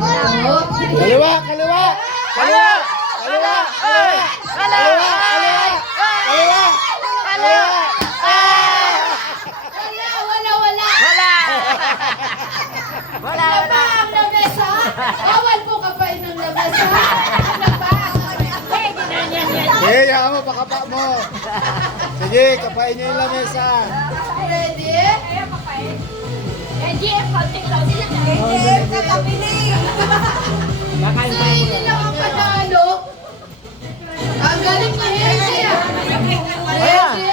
Kaliwa, kaliwa. Kaliwa. Kaliwa. Kaliwa. Kaliwa. Kaliwa. Wala ba ang lamesa? Bawal po kapain ng lamesa. Ano ba? Sige, yakan mo, pakapa mo. Sige, kapain niyo yung lamesa. Ready? Sa inyo lang ang panalo. Ang galing ni Henry. Ready?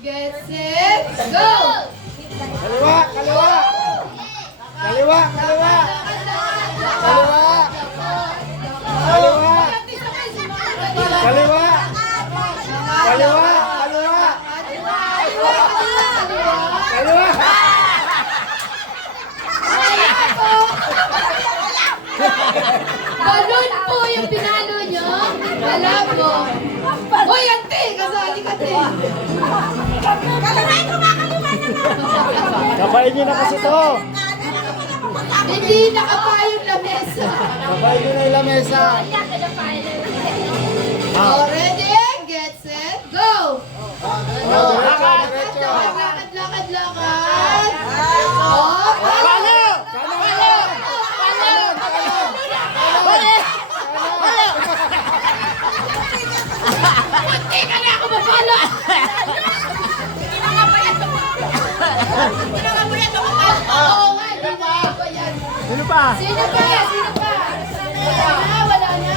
Get set, go! Kaliwa, kaliwa. Kaliwa, kaliwa. Kaliwa. Kaliwa. Kaliwa. Kaliwa. Kaliwa. Kaliwa. Balon po yung pinalo nyo. Wala po. Hoy, ante! Kasali ka, ante. Kapain niyo na kasi to. Hindi nakapayong lamesa. Kapain niyo na yung lamesa. Oh, ready? Get set, go! Diretso, diretso. Lakad, lakad, lakad. Oh, Palo! Punti ka na ako mapalo! Oo nga, hindi na ako yan. Sino pa? Sino pa? Sino pa? Wala na.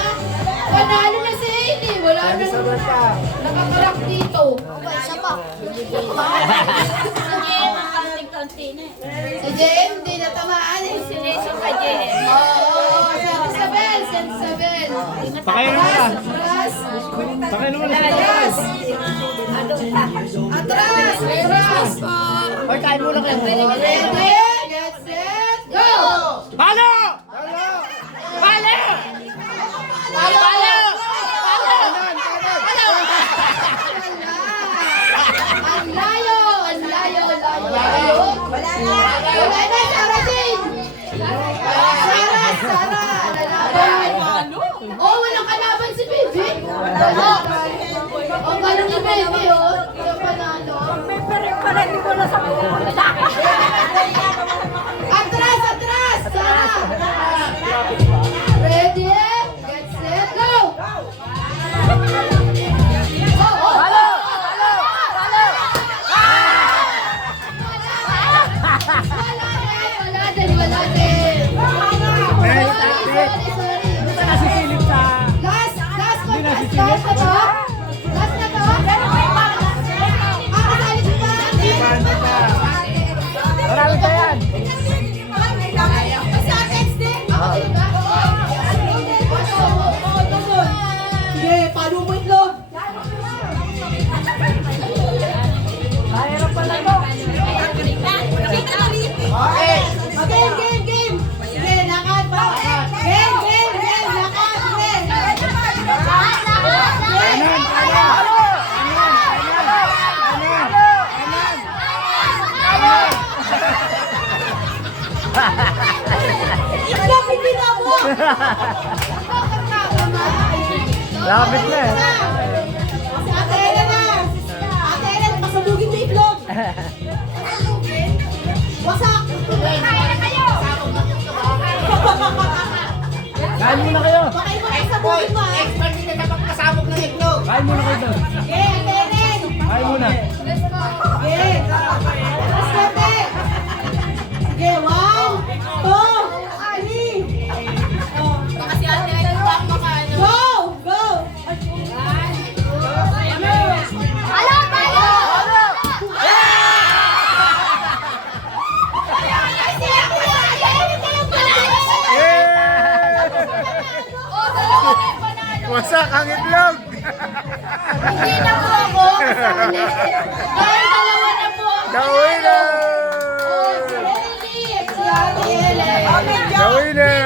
Panalo na si Hailey. Wala na. Sabay pa. Nakakarap dito. Isa pa. Si Jem, hindi na tamaan eh. Oo, si Isabel, si Isabel. Pakailan mo na. Atras. Pakailan mo na. Atras. Atras. Atras. Hoy, kain muna kayo. Ready? Get set, go! Palo! Palo! Palo! Kanan, kanan. Ang layo! Ang layo! Ang layo! Wala na! Wala na! Sara din! Sara! Sara! Lalaban! Oh, walang kalaban si Baby! Oh, galing ni Baby, oh! Yung panalo! Atras! Atras! Sara! Ready? Get set, go! Wala din. Hey, Sorry. nasisilip sa... Last contest. Last na to. Last na to. Kasali si Pati. Paano pa? Marami pa yan. Sa text din. Ako din ba? Sige, paano mo itlog? Okay. Game. Sige, lakad pa. Game, lakad. Kanan, kanan. Itlog, hindi na mo. Lapit na eh. Ate Ellen, pasalugin mo itlog. Wasak. Kaya na kayo. Kain muna kayo. Bakit mo pasabugin mo? Expert din na pagkasabog ng itlog. Kain muna kayo doon. Okay, Ate Ellen. Kain muna. Okay. Let's go, Ate. Sige, 1, 2, 3. Baka si Ate Ellen pa ang makaano. Go! Halo! Wasak ang itlog. Hindi na po ako kasali. Dahil dalawa na po ako. The winner! Si Hailey, si Ate Ellen. The winner!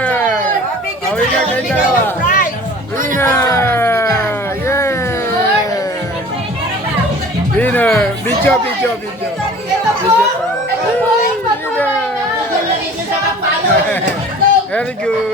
The winner kayo dalawa. Winner! Yay! Winner! Video. Ito po, ito po ang patuloy na. Very good.